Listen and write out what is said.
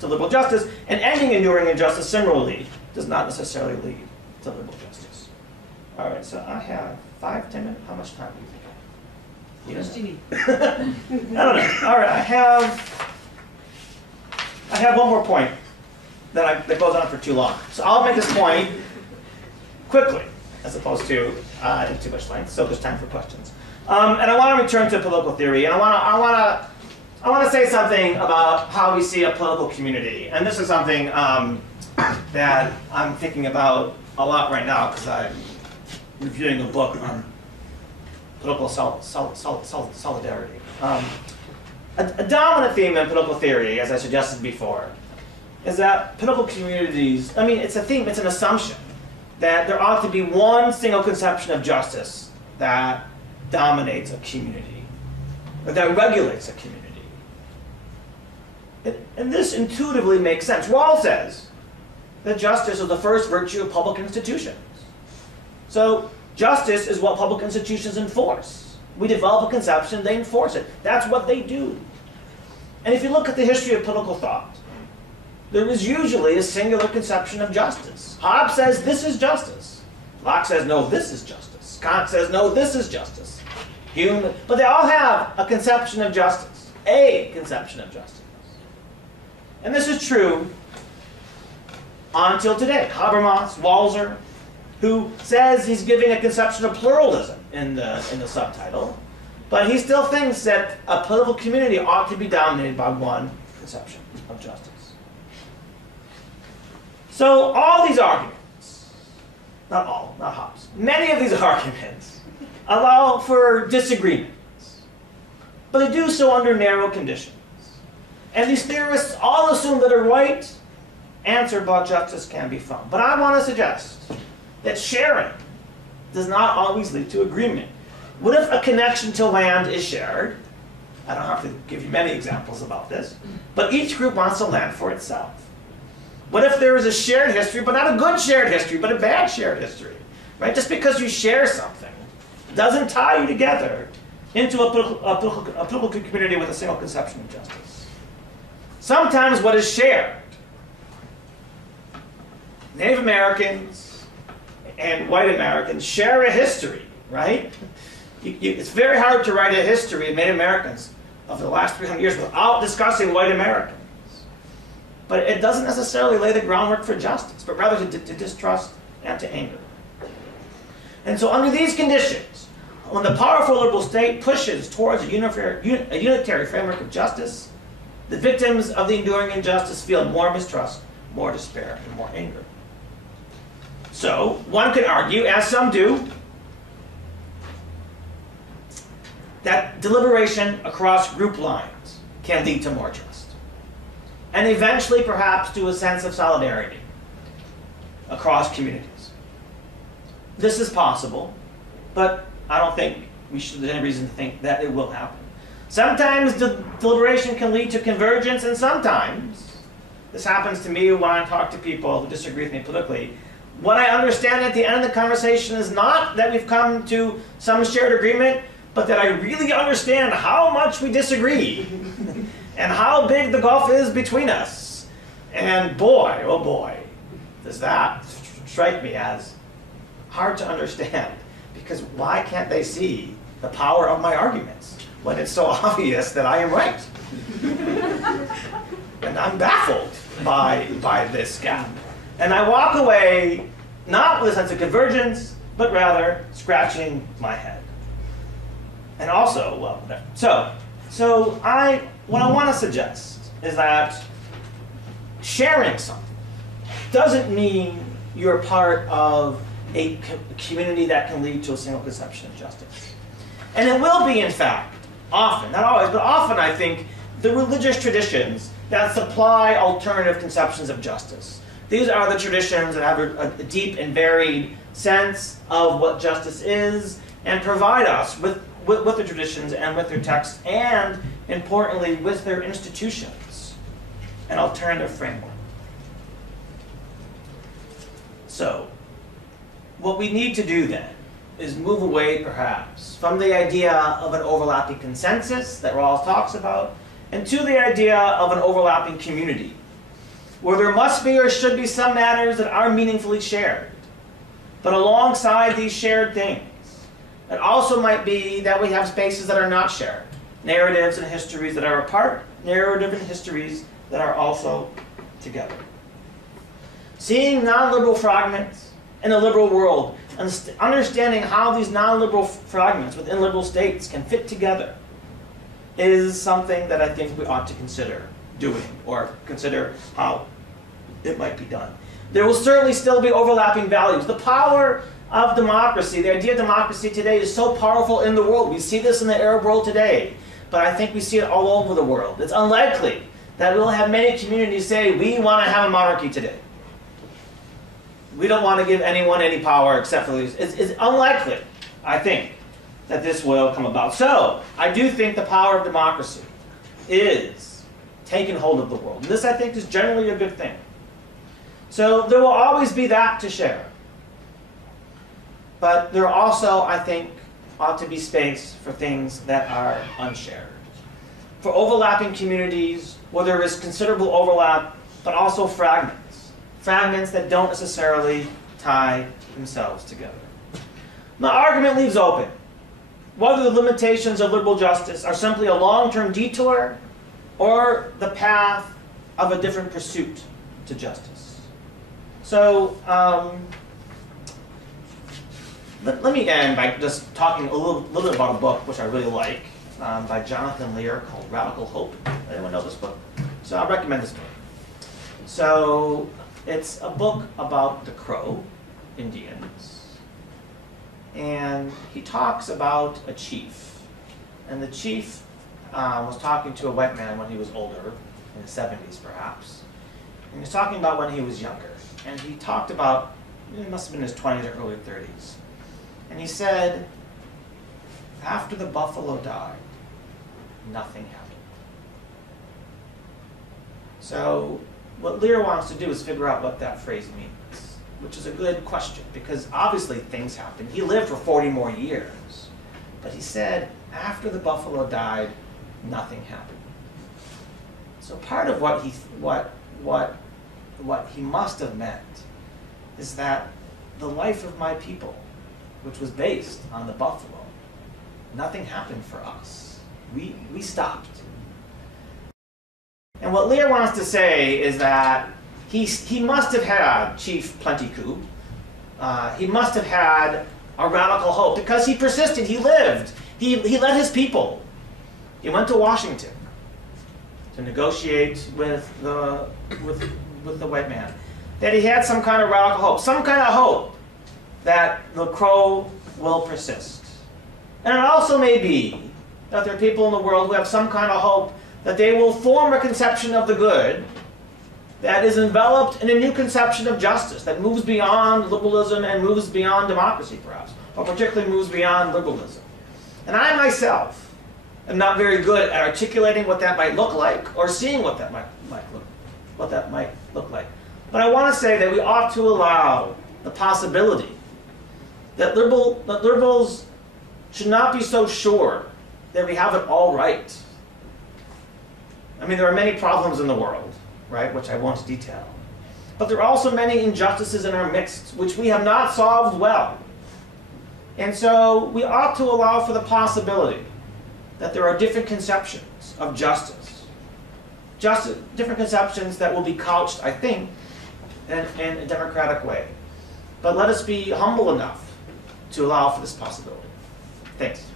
to liberal justice, and ending enduring injustice similarly does not necessarily lead to liberal justice. All right, so I have 5, 10 minutes. How much time do you think I have? What do you need? I don't know. All right, I have one more point that goes on for too long. So I'll make this point quickly, as opposed to in too much length. So there's time for questions. And I want to return to political theory, and I want to say something about how we see a political community. And this is something that I'm thinking about a lot right now because I'm reviewing a book on political solidarity. A dominant theme in political theory, as I suggested before, is that political communities, I mean, it's a theme, it's an assumption that there ought to be one single conception of justice that dominates a community, or that regulates a community. And this intuitively makes sense. Rawls says that justice is the first virtue of public institutions. So justice is what public institutions enforce. We develop a conception, they enforce it. That's what they do. And if you look at the history of political thought, there is usually a singular conception of justice. Hobbes says this is justice. Locke says no, this is justice. Kant says no, this is justice. Hume, but they all have a conception of justice, a conception of justice. And this is true until today. Habermas, Walzer, who says he's giving a conception of pluralism in the subtitle, but he still thinks that a political community ought to be dominated by one conception of justice. So all these arguments, not all, not Hobbes, many of these arguments allow for disagreements, but they do so under narrow conditions. And these theorists all assume that a right answer about justice can be found. But I want to suggest that sharing does not always lead to agreement. What if a connection to land is shared? I don't have to give you many examples about this, but each group wants the land for itself. What if there is a shared history, but not a good shared history, but a bad shared history? Right? Just because you share something doesn't tie you together into a political community with a single conception of justice. Sometimes what is shared, Native Americans and white Americans share a history, right? It's very hard to write a history of Native Americans of the last 300 years without discussing white Americans. But it doesn't necessarily lay the groundwork for justice, but rather to distrust and to anger. And so under these conditions, when the powerful liberal state pushes towards a unitary framework of justice, the victims of the enduring injustice feel more mistrust, more despair, and more anger. So one could argue, as some do, that deliberation across group lines can lead to more trust, and eventually perhaps to a sense of solidarity across communities. This is possible, but I don't think there's any reason to think that it will happen. Sometimes deliberation can lead to convergence, and sometimes, this happens to me when I talk to people who disagree with me politically, what I understand at the end of the conversation is not that we've come to some shared agreement, but that I really understand how much we disagree and how big the gulf is between us. And boy, oh boy, does that strike me as hard to understand, because why can't they see the power of my arguments when it's so obvious that I am right? And I'm baffled by this gap. And I walk away not with a sense of convergence, but rather scratching my head. And also, well, whatever. So what I want to suggest is that sharing something doesn't mean you're part of a community that can lead to a single conception of justice. And it will be, in fact, often, not always, but often, I think, the religious traditions that supply alternative conceptions of justice. These are the traditions that have a deep and varied sense of what justice is and provide us with the traditions and with their texts and, importantly, with their institutions, an alternative framework. So, what we need to do then is move away, perhaps, from the idea of an overlapping consensus that Rawls talks about, and to the idea of an overlapping community where there must be or should be some matters that are meaningfully shared. But alongside these shared things, it also might be that we have spaces that are not shared. Narratives and histories that are apart, narrative and histories that are also together. Seeing non-liberal fragments in a liberal world, and understanding how these non-liberal fragments within liberal states can fit together is something that I think we ought to consider doing, or consider how it might be done. There will certainly still be overlapping values. The power of democracy, the idea of democracy today is so powerful in the world. We see this in the Arab world today, but I think we see it all over the world. It's unlikely that we'll have many communities say, we want to have a monarchy today. We don't want to give anyone any power except for these. It's unlikely, I think, that this will come about. So, I do think the power of democracy is taking hold of the world. And this, I think, is generally a good thing. So, there will always be that to share. But there also, I think, ought to be space for things that are unshared. For overlapping communities, where there is considerable overlap, but also fragments. Fragments that don't necessarily tie themselves together. The argument leaves open whether the limitations of liberal justice are simply a long-term detour or the path of a different pursuit to justice. So, let me end by just talking a little bit about a book which I really like by Jonathan Lear called Radical Hope. Anyone know this book? So I recommend this book. So it's a book about the Crow Indians. And he talks about a chief. And the chief was talking to a white man when he was older, in his 70s perhaps. And he was talking about when he was younger. And he talked about, it must have been his 20s or early 30s. And he said, after the buffalo died, nothing happened. So what Lear wants to do is figure out what that phrase means, which is a good question, because obviously things happened. He lived for 40 more years. But he said, after the buffalo died, nothing happened. So part of what he must have meant is that the life of my people, which was based on the buffalo, nothing happened for us. We stopped. And what Lear wants to say is that he must have had Chief Plenty-Coup. He must have had a radical hope because he persisted. He lived. He led his people. He went to Washington to negotiate with the white man. That he had some kind of radical hope, some kind of hope that the Crow will persist. And it also may be that there are people in the world who have some kind of hope that they will form a conception of the good that is enveloped in a new conception of justice that moves beyond liberalism and moves beyond democracy, perhaps, or particularly moves beyond liberalism. And I myself am not very good at articulating what that might look like or seeing what that might look like. But I want to say that we ought to allow the possibility that liberals should not be so sure that we have it all right. I mean, there are many problems in the world, right, which I won't detail. But there are also many injustices in our midst, which we have not solved well. And so we ought to allow for the possibility that there are different conceptions of justice. Different conceptions that will be couched, I think, in a democratic way. But let us be humble enough to allow for this possibility. Thanks.